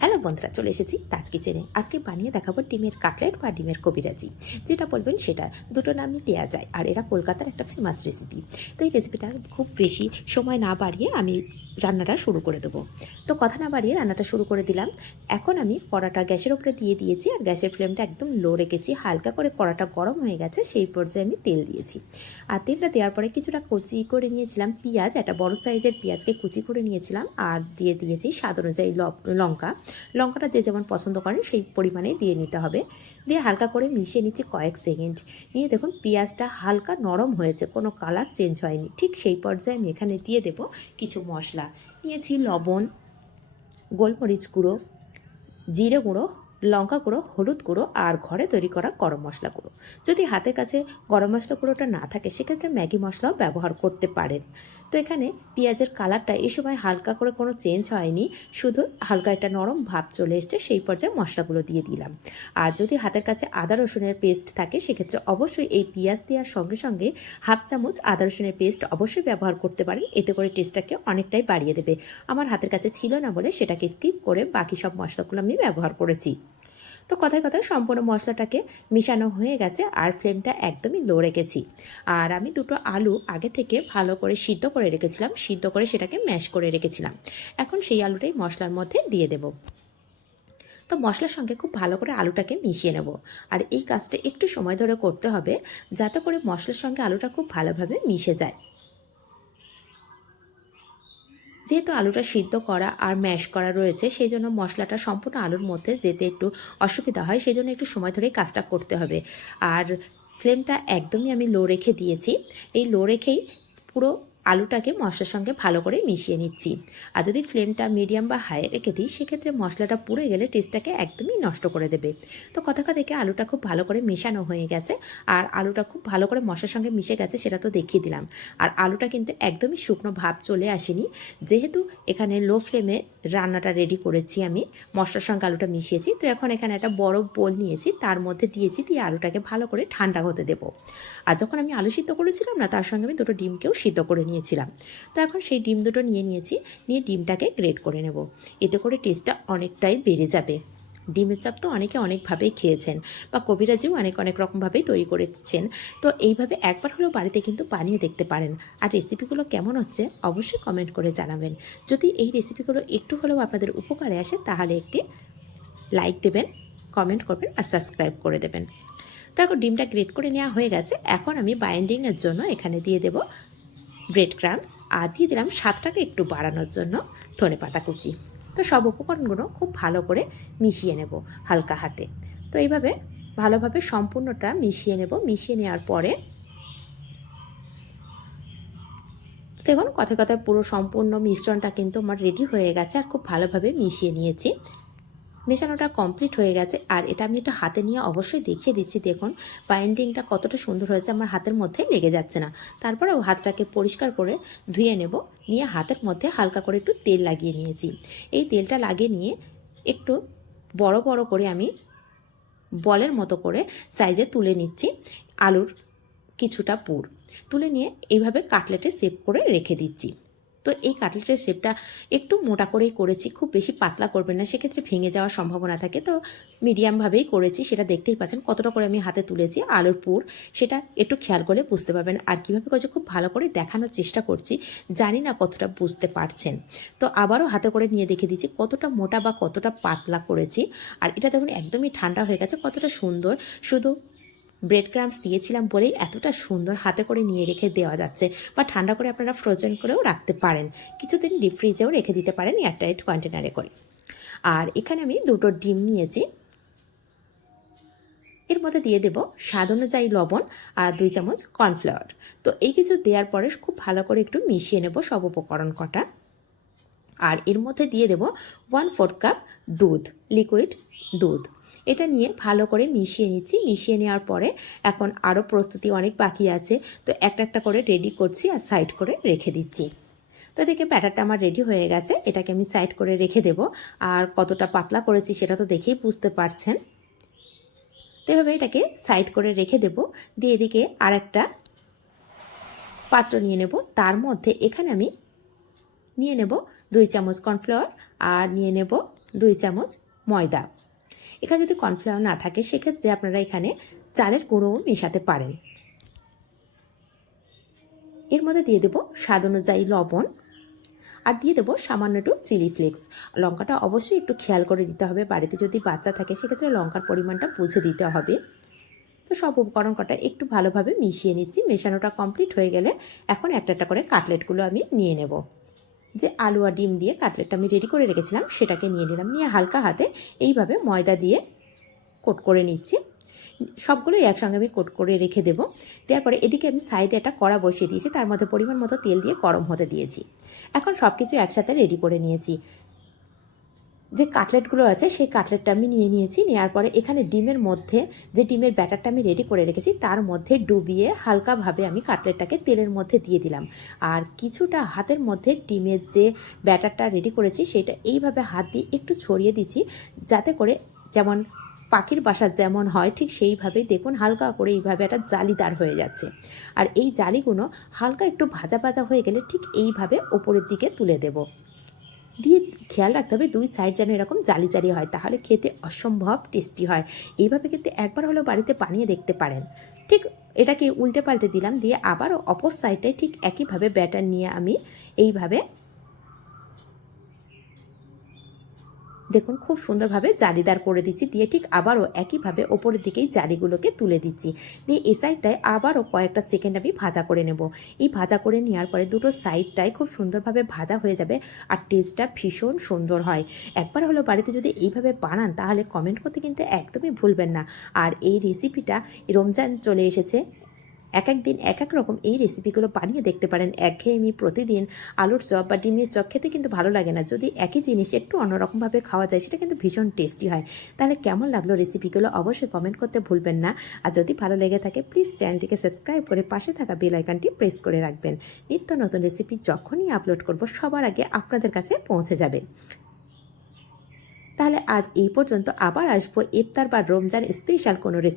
Hello বন্ধুরা, চলে এসেছি তাজ কিচেনে আজকে বানিয়ে দেখাবো ডিমের কাটলেট বা ডিমের কবিরাজি। যেটা বলবেন সেটা দুটো নামই দেওয়া যায়, আর এরা কলকাতার একটা ফেমাস রেসিপি তো এই রেসিপিটা খুব বেশি সময় না বাড়িয়ে আমি রান্নাটা শুরু করে দেবো। তো কথা না বাড়িয়ে রান্নাটা শুরু করে দিলাম। এখন আমি কড়াটা গ্যাসের উপরে দিয়ে দিয়েছি, আর গ্যাসের ফ্লেমটা একদম লো রেখেছি। হালকা করে কড়াটা গরম হয়ে গেছে, সেই পর্যায়ে আমি তেল দিয়েছি। আর তেলটা দেওয়ার পরে কিছুটা কুচি করে নিয়েছিলাম পেঁয়াজ, একটা বড় সাইজের পেঁয়াজকে কুচি করে নিয়েছিলাম, আর দিয়ে দিয়েছি স্বাদ অনুযায়ী লঙ্কা। লঙ্কাটা যে যেমন পছন্দ করেন, সেই পরিমাণে দিয়ে নিতে হবে। দিয়ে হালকা করে মিশিয়ে নিচ্ছি কয়েক সেকেন্ড। নিয়ে দেখুন, পেঁয়াজটা হালকা নরম হয়েছে, কোনো কালার চেঞ্জ হয়নি। ঠিক সেই পর্যায়ে আমি এখানে দিয়ে দেব কিছু মশলা। নিয়েছি লবণ, গোলমরিচ গুঁড়ো, জিরে গুঁড়ো লঙ্কা গুঁড়ো, হলুদ গুঁড়ো আর ঘরে তৈরি করা গরম মশলা গুঁড়ো। যদি হাতের কাছে গরম মশলা গুঁড়োটা না থাকে, সেক্ষেত্রে ম্যাগি মশলাও ব্যবহার করতে পারেন। তো এখানে পেঁয়াজের কালারটা এই সময় হালকা করে কোনো চেঞ্জ হয়নি, শুধু হালকা একটা নরম ভাব চলে এসছে, সেই পর্যায়ে মশলাগুলো দিয়ে দিলাম। আর যদি হাতের কাছে আদা রসুনের পেস্ট থাকে, সেক্ষেত্রে অবশ্যই এই পেঁয়াজ দেওয়ার সঙ্গে সঙ্গে হাফ চামচ আদা রসুনের পেস্ট অবশ্যই ব্যবহার করতে পারেন, এতে করে টেস্টটাকে অনেকটাই বাড়িয়ে দেবে। আমার হাতের কাছে ছিল না বলে সেটাকে স্কিপ করে বাকি সব মশলাগুলো আমি ব্যবহার করেছি। তো কথায় কথায় সম্পূর্ণ মশলাটাকে মিশানো হয়ে গেছে আর ফ্লেমটা একদমই লো রেখেছি আর আমি দুটো আলু আগে থেকে ভালো করে সিদ্ধ করে রেখেছিলাম, সিদ্ধ করে সেটাকে ম্যাশ করে রেখেছিলাম। এখন সেই আলুটাই মশলার মধ্যে দিয়ে দেব। তো মশলার সঙ্গে খুব ভালো করে আলুটাকে মিশিয়ে নেব। আর এই কাজটা একটু সময় ধরে করতে হবে, যাতে করে মশলার সঙ্গে আলুটা খুব ভালোভাবে মিশে যায়। যেহেতু আলুটা সিদ্ধ করা আর ম্যাশ করা রয়েছে সেই জন্য মশলাটা সম্পূর্ণ আলুর মধ্যে যেতে একটু অসুবিধা হয় সেই জন্য একটু সময় ধরেই কাজটা করতে হবে। আর ফ্লেমটা একদমই আমি লো রেখে দিয়েছি। এই লো রেখেই পুরো আলুটাকে মশলার সঙ্গে ভালো করে মিশিয়ে নিচ্ছি। আর যদি ফ্লেমটা মিডিয়াম বা হাই রেখে দিই, সেক্ষেত্রে মশলাটা পুড়ে গেলে টেস্টটাকে একদমই নষ্ট করে দেবে। তো কথা কথা দেখে আলুটা খুব ভালো করে মেশানো হয়ে গেছে। আর আলুটা খুব ভালো করে মশলার সঙ্গে মিশে গেছে, সেটা তো দেখিয়ে দিলাম। আর আলুটা কিন্তু একদমই শুকনো ভাব চলে আসেনি। যেহেতু এখানে লো ফ্লেমে রান্নাটা রেডি করেছি আমি, মশলার সঙ্গে আলুটা মিশিয়েছি, তো এখন এখানে একটা বড় বোল নিয়েছি, তার মধ্যে দিয়েছি, দিয়ে আলুটাকে ভালো করে ঠান্ডা হতে দেবো। আর যখন আমি আলু সিদ্ধ করেছিলাম না, তার সঙ্গে আমি দুটো ডিমকেও সিদ্ধ করে নিয়েছিলাম। তো এখন সেই ডিম দুটো নিয়ে নিয়েছি, নিয়ে ডিমটাকে গ্রেট করে নেব। এতে করে টেস্টটা অনেকটাই বেড়ে যাবে। ডিমের চাপ তো অনেকে অনেকভাবেই খেয়েছেন বা কবিরাজিও অনেক অনেক রকমভাবেই তৈরি করেছেন। তো এইভাবে একবার হলেও বাড়িতে কিন্তু বানিয়ে দেখতে পারেন। আর রেসিপিগুলো কেমন হচ্ছে অবশ্যই কমেন্ট করে জানাবেন। যদি এই রেসিপিগুলো একটু হলেও আপনাদের উপকারে আসে, তাহলে একটি লাইক দেবেন কমেন্ট করবেন আর সাবস্ক্রাইব করে দেবেন। তো এখন ডিমটা গ্রেট করে নেওয়া হয়ে গেছে। এখন আমি বাইন্ডিংয়ের জন্য এখানে দিয়ে দেব ব্রেড ক্রামস আর দিয়ে দিলাম স্বাদটাকে একটু বাড়ানোর জন্য ধনে পাতা কুচি। তো সব উপকরণগুলো খুব ভালো করে মিশিয়ে নেব হালকা হাতে। তো এইভাবে ভালোভাবে সম্পূর্ণটা মিশিয়ে নেব। মিশিয়ে নেওয়ার পরে দেখুন, কথায় কথায় পুরো সম্পূর্ণ মিশ্রণটা কিন্তু আমার রেডি হয়ে গেছে আর খুব ভালোভাবে মিশিয়ে নিয়েছি। মেশানোটা কমপ্লিট হয়ে গেছে। আর এটা আমি একটু হাতে নিয়ে অবশ্যই দেখিয়ে দিচ্ছি। দেখুন বাইন্ডিংটা কতটা সুন্দর হয়েছে। আমার হাতের মধ্যে লেগে যাচ্ছে না। তারপরেও হাতটাকে পরিষ্কার করে ধুয়ে নেব। নিয়ে হাতের মধ্যে হালকা করে একটু তেল লাগিয়ে নিয়েছি। এই তেলটা লাগিয়ে নিয়ে একটু বড় বড় করে আমি বলের মতো করে সাইজে তুলে নিচ্ছি আলুর কিছুটা পুর। তুলে নিয়ে এইভাবে কাটলেটে সেভ করে রেখে দিচ্ছি। তো এই কাটলেটের শেপটা একটু মোটা করেই করেছি, খুব বেশি পাতলা করবেন না, সেক্ষেত্রে ভেঙে যাওয়ার সম্ভাবনা থাকে। তো মিডিয়ামভাবেই করেছি, সেটা দেখতেই পাচ্ছেন কতটা করে আমি হাতে তুলেছি, আলুর পুর, সেটা একটু খেয়াল করলে বুঝতে পারবেন। আর কীভাবে করেছি খুব ভালো করে দেখানোর চেষ্টা করছি, জানি না কতটা বুঝতে পারছেন। তো আবারও হাতে করে নিয়ে দেখে দিচ্ছি কতটা মোটা বা কতটা পাতলা করেছি। আর এটা দেখুন একদমই ঠান্ডা হয়ে গেছে, কতটা সুন্দর, শুধু ব্রেড ক্রামস দিয়েছিলাম বলেই এতটা সুন্দর হাতে করে নিয়ে রেখে দেওয়া যাচ্ছে বা ঠান্ডা করে আপনারা ফ্রোজেন করেও রাখতে পারেন। কিছুদিন ডিপ ফ্রিজেও রেখে দিতে পারেন এয়ারটাইট কন্টেনারে করে। আর এখানে আমি দুটো ডিম নিয়েছি। এর মধ্যে দিয়ে দেব স্বাদ অনুযায়ী লবণ আর দুই চামচ কর্নফ্লাওয়ার তো এই কিছু দেওয়ার পরে খুব ভালো করে একটু মিশিয়ে নেব সব উপকরণ কটা। আর এর মধ্যে দিয়ে দেব ওয়ান ফোর্থ কাপ দুধ লিকুইড দুধ। এটা নিয়ে ভালো করে মিশিয়ে নিচ্ছি। মিশিয়ে নেওয়ার পরে এখন আরও প্রস্তুতি অনেক বাকি আছে। তো একটা একটা করে রেডি করছি আর সাইড করে রেখে দিচ্ছি। তো দেখে ব্যাটারটা আমার রেডি হয়ে গেছে। এটাকে আমি সাইড করে রেখে দেব। আর কতটা পাতলা করেছি সেটা তো দেখেই বুঝতে পারছেন। তো এভাবে এটাকে সাইড করে রেখে দেব। দিয়ে এদিকে আর একটা পাত্র নিয়ে নেব। তার মধ্যে এখানে আমি নিয়ে নেব দুই চামচ কর্নফ্লাওয়ার আর নিয়ে নেব দুই চামচ ময়দা। এখানে যদি কর্নফ্লাওয়ার না থাকে, সেক্ষেত্রে আপনারা এখানে চালের গুঁড়োও মেশাতে পারেন। এর মধ্যে দিয়ে দেবো স্বাদ অনুযায়ী লবণ আর দিয়ে দেবো সামান্য একটু চিলি ফ্লেক্স লঙ্কাটা অবশ্যই একটু খেয়াল করে দিতে হবে। বাড়িতে যদি বাচ্চা থাকে, সেক্ষেত্রে লঙ্কার পরিমাণটা বুঝে দিতে হবে। তো সব উপকরণ কটা একটু ভালোভাবে মিশিয়ে নিচ্ছি। মেশানোটা কমপ্লিট হয়ে গেলে এখন একটা একটা করে কাটলেটগুলো আমি নিয়ে নেব। যে আলু আর ডিম দিয়ে কাটলেটটা আমি রেডি করে রেখেছিলাম, সেটাকে নিয়ে নিলাম। নিয়ে হালকা হাতে এইভাবে ময়দা দিয়ে কোট করে নিচ্ছি। সবগুলোই একসঙ্গে আমি কোট করে রেখে দেবো। তারপরে পরে এদিকে আমি সাইডে একটা কড়া বসিয়ে দিয়েছি, তার মধ্যে পরিমাণ মতো তেল দিয়ে গরম হতে দিয়েছি। এখন সব কিছু একসাথে রেডি করে নিয়েছি। যে কাটলেটগুলো আছে, সেই কাটলেটটা আমি নিয়ে নিয়েছি। নেওয়ার পরে এখানে ডিমের মধ্যে, যে ডিমের ব্যাটারটা আমি রেডি করে রেখেছি, তার মধ্যে ডুবিয়ে হালকাভাবে আমি কাটলেটটাকে তেলের মধ্যে দিয়ে দিলাম। আর কিছুটা হাতের মধ্যে ডিমের যে ব্যাটারটা রেডি করেছি, সেটা এইভাবে হাত দিয়ে একটু ছড়িয়ে দিচ্ছি, যাতে করে যেমন পাখির বাসা যেমন হয়, ঠিক সেইভাবেই দেখুন হালকা করে এইভাবে একটা জালিদার হয়ে যাচ্ছে। আর এই জালিগুলো হালকা একটু ভাজা ভাজা হয়ে গেলে ঠিক এইভাবে ওপরের দিকে তুলে দেব। দিয়ে খেয়াল রাখতে হবে দুই সাইড যেন এরকম জালি জালি হয়, তাহলে খেতে অসম্ভব টেস্টি হয়। এইভাবে কিন্তু একবার হলেও বাড়িতে বানিয়ে দেখতে পারেন। ঠিক এটাকে উল্টে পাল্টে দিলাম, দিয়ে আবার অপর সাইডটায় ঠিক একইভাবে ব্যাটার নিয়ে আমি এইভাবে দেখুন, খুব সুন্দরভাবে জালিদার করে দিচ্ছি। দিয়ে ঠিক আবারও একইভাবে ওপরের দিকেই জালিগুলোকে তুলে দিচ্ছি। দিয়ে এই সাইডটায় আবারও কয়েকটা সেকেন্ড আমি ভাজা করে নেব। এই ভাজা করে নেওয়ার পরে দুটো সাইডটাই খুব সুন্দরভাবে ভাজা হয়ে যাবে আর টেস্টটা ভীষণ সুন্দর হয়। একবার হলো বাড়িতে যদি এইভাবে বানান, তাহলে কমেন্ট করতে কিন্তু একদমই ভুলবেন না। আর এই রেসিপিটা রমজান চলে এসেছে। এক এক দিন এক এক রকম এই রেসিপিগুলো বানিয়ে দেখতে পারেন। একঘেয়েমি প্রতিদিন আলুর চপ বা ডিমের চপ খেতে কিন্তু ভালো লাগে না। যদি একই জিনিস একটু অন্যরকমভাবে খাওয়া যায়, সেটা কিন্তু ভীষণ টেস্টি হয়। তাহলে কেমন লাগল রেসিপিগুলো অবশ্যই কমেন্ট করতে ভুলবেন না। আর যদি ভালো লেগে থাকে প্লিজ চ্যানেলটিকে সাবস্ক্রাইব করে পাশে থাকা বেল আইকনটি প্রেস করে রাখবেন। নিত্য নতুন রেসিপি যখনই আপলোড করব, সবার আগে আপনাদের কাছে পৌঁছে যাবে। তাহলে আজ এই পর্যন্ত আবার আসব। ইফতার বা রমজান স্পেশাল কোনো রেসিপি